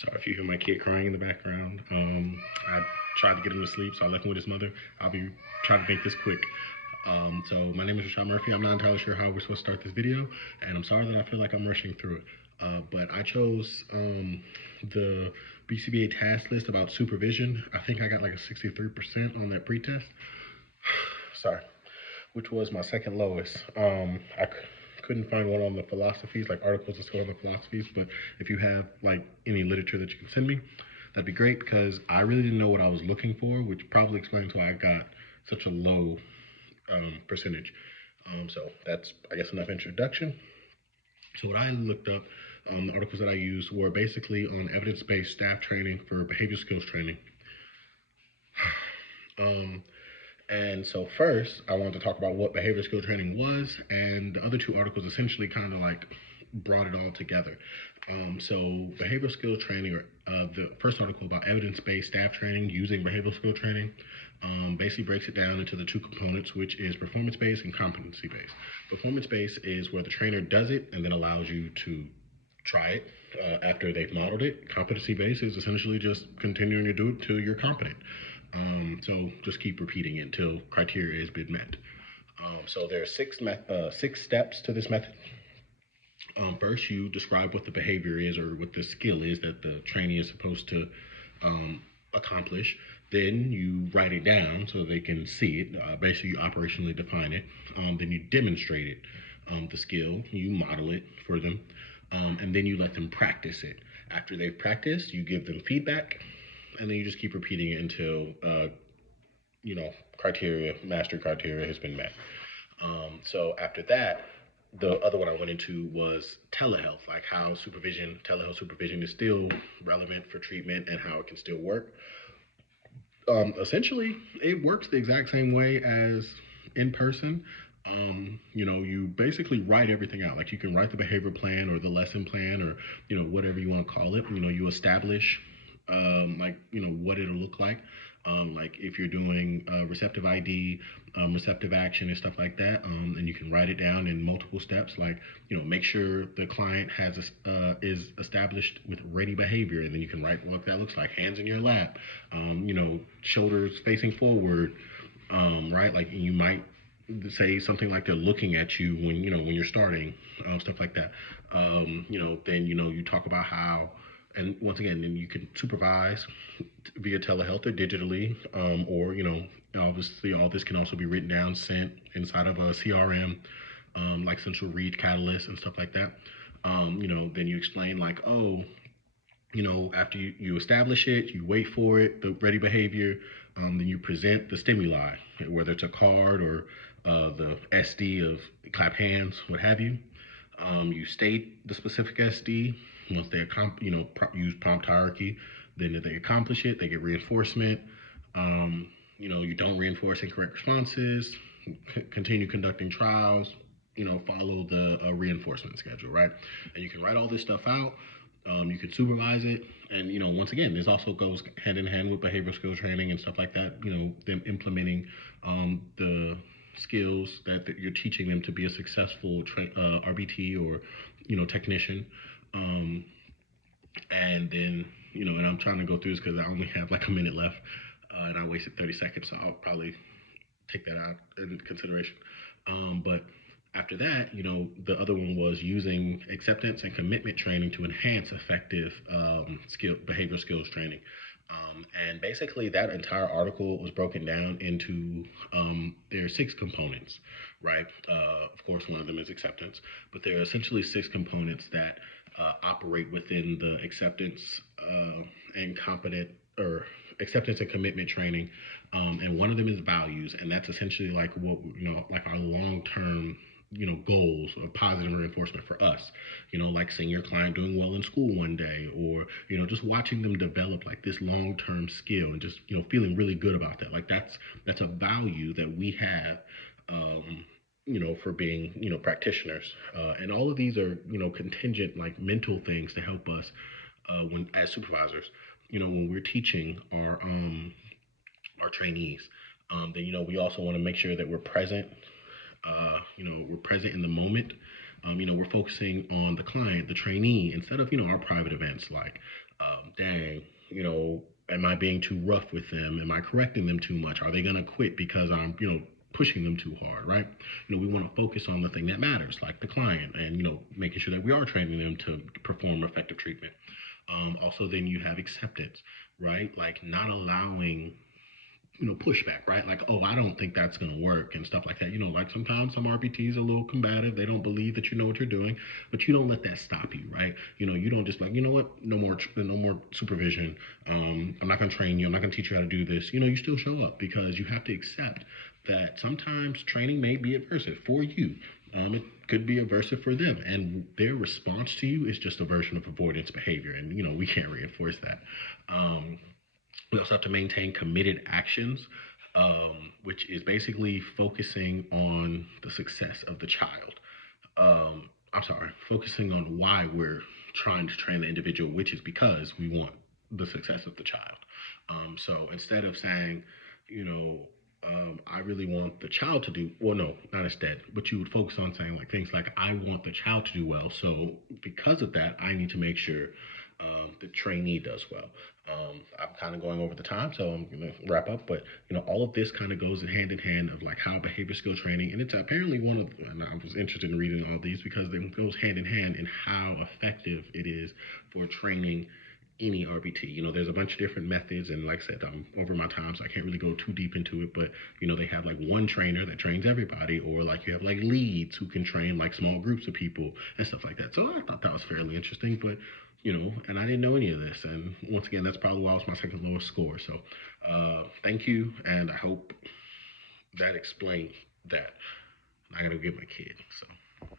Sorry if you hear my kid crying in the background. I tried to get him to sleep, so I left him with his mother. I'll be trying to make this quick. So my name is Rashad Murphy. I'm not entirely sure how we're supposed to start this video, and I'm sorry that I feel like I'm rushing through it. But I chose the BCBA task list about supervision. I think I got like a 63% on that pretest. Sorry, which was my second lowest. Couldn't find one on the philosophies, like articles and stuff on the philosophies. But if you have like any literature that you can send me, that'd be great because I really didn't know what I was looking for, which probably explains why I got such a low percentage. So that's, I guess, enough introduction. So what I looked up, the articles that I used were basically on evidence-based staff training for behavior skills training. Um, and so first, I wanted to talk about what behavior skill training was, and the other two articles essentially kind of like brought it all together. So behavioral skill training, or the first article about evidence-based staff training using behavioral skill training, basically breaks it down into the two components, which is performance-based and competency-based. Performance-based is where the trainer does it and then allows you to try it after they've modeled it. Competency-based is essentially just continuing to do it till you're competent. So just keep repeating it until criteria has been met. So there are six steps to this method. First, you describe what the behavior is or what the skill is that the trainee is supposed to accomplish. Then you write it down so they can see it. Basically, you operationally define it. Then you demonstrate it, the skill. You model it for them, and then you let them practice it. After they've practiced, you give them feedback, and then you just keep repeating it until mastery criteria has been met. So after that, the other one I went into was telehealth, like how telehealth supervision is still relevant for treatment and how it can still work. Essentially, it works the exact same way as in person. You basically write everything out. Like you can write the behavior plan or the lesson plan or whatever you want to call it. You establish what it'll look like. Like if you're doing receptive ID, receptive action, and stuff like that, and you can write it down in multiple steps. Like make sure the client is established with ready behavior, and then you can write what that looks like. Hands in your lap, shoulders facing forward, right? Like you might say something like they're looking at you when you're starting, stuff like that. Then you talk about how. And once again, then you can supervise via telehealth or digitally, or obviously all this can also be written down, sent inside of a CRM, like Central Read Catalyst and stuff like that. Then you explain like, oh, after you establish it, you wait for it, the ready behavior, then you present the stimuli, whether it's a card or the SD of clap hands, what have you. You state the specific SD. Once they use prompt hierarchy, then if they accomplish it, they get reinforcement. You don't reinforce incorrect responses. Continue conducting trials. Follow the reinforcement schedule, right? And you can write all this stuff out. You can supervise it, and once again, this also goes hand in hand with behavioral skills training and stuff like that. Them implementing the skills that you're teaching them to be a successful RBT or technician. And then and I'm trying to go through this because I only have like a minute left, and I wasted 30 seconds, so I'll probably take that out in consideration. But after that, the other one was using acceptance and commitment training to enhance effective behavioral skills training. And basically, that entire article was broken down into there are six components, right? Of course, one of them is acceptance, but there are essentially six components that operate within the acceptance and competent or acceptance and commitment training. And one of them is values, and that's essentially like what like our long-term goals of positive reinforcement for us, like seeing your client doing well in school one day, or just watching them develop like this long-term skill and just feeling really good about that. Like that's a value that we have, for being practitioners, and all of these are contingent like mental things to help us when as supervisors, when we're teaching our trainees. Then we also want to make sure that we're present. We're present in the moment. We're focusing on the client, the trainee, instead of, our private events like, dang, am I being too rough with them? Am I correcting them too much? Are they going to quit because I'm, pushing them too hard, right? We want to focus on the thing that matters, like the client, and, making sure that we are training them to perform effective treatment. Also, then you have acceptance, right? Like not allowing pushback, right? Like, oh, I don't think that's going to work and stuff like that. Like sometimes some RBTs are a little combative. They don't believe that you know what you're doing, but you don't let that stop you, right? You don't just like, you know what, no more supervision. I'm not going to train you. I'm not going to teach you how to do this. You still show up because you have to accept that sometimes training may be aversive for you. It could be aversive for them, and their response to you is just a version of avoidance behavior, and we can't reinforce that. Um, we also have to maintain committed actions, which is basically focusing on the success of the child. I'm sorry, focusing on why we're trying to train the individual, which is because we want the success of the child. So instead of saying, you know, I really want the child to do well, no, not instead, but you would focus on saying like things like, I want the child to do well. So because of that, I need to make sure the trainee does well. I'm kind of going over the time, so I'm going to wrap up. But all of this kind of goes hand in hand of like how behavior skill training, and it's apparently one of. And I was interested in reading all these because it goes hand in hand in how effective it is for training any RBT. There's a bunch of different methods, and like I said, I'm over my time, so I can't really go too deep into it. But they have like one trainer that trains everybody, or like you have like leads who can train like small groups of people and stuff like that. So I thought that was fairly interesting, but and I didn't know any of this. And once again, that's probably why I was my second lowest score. So thank you, and I hope that explains that. I gotta get my kid. So.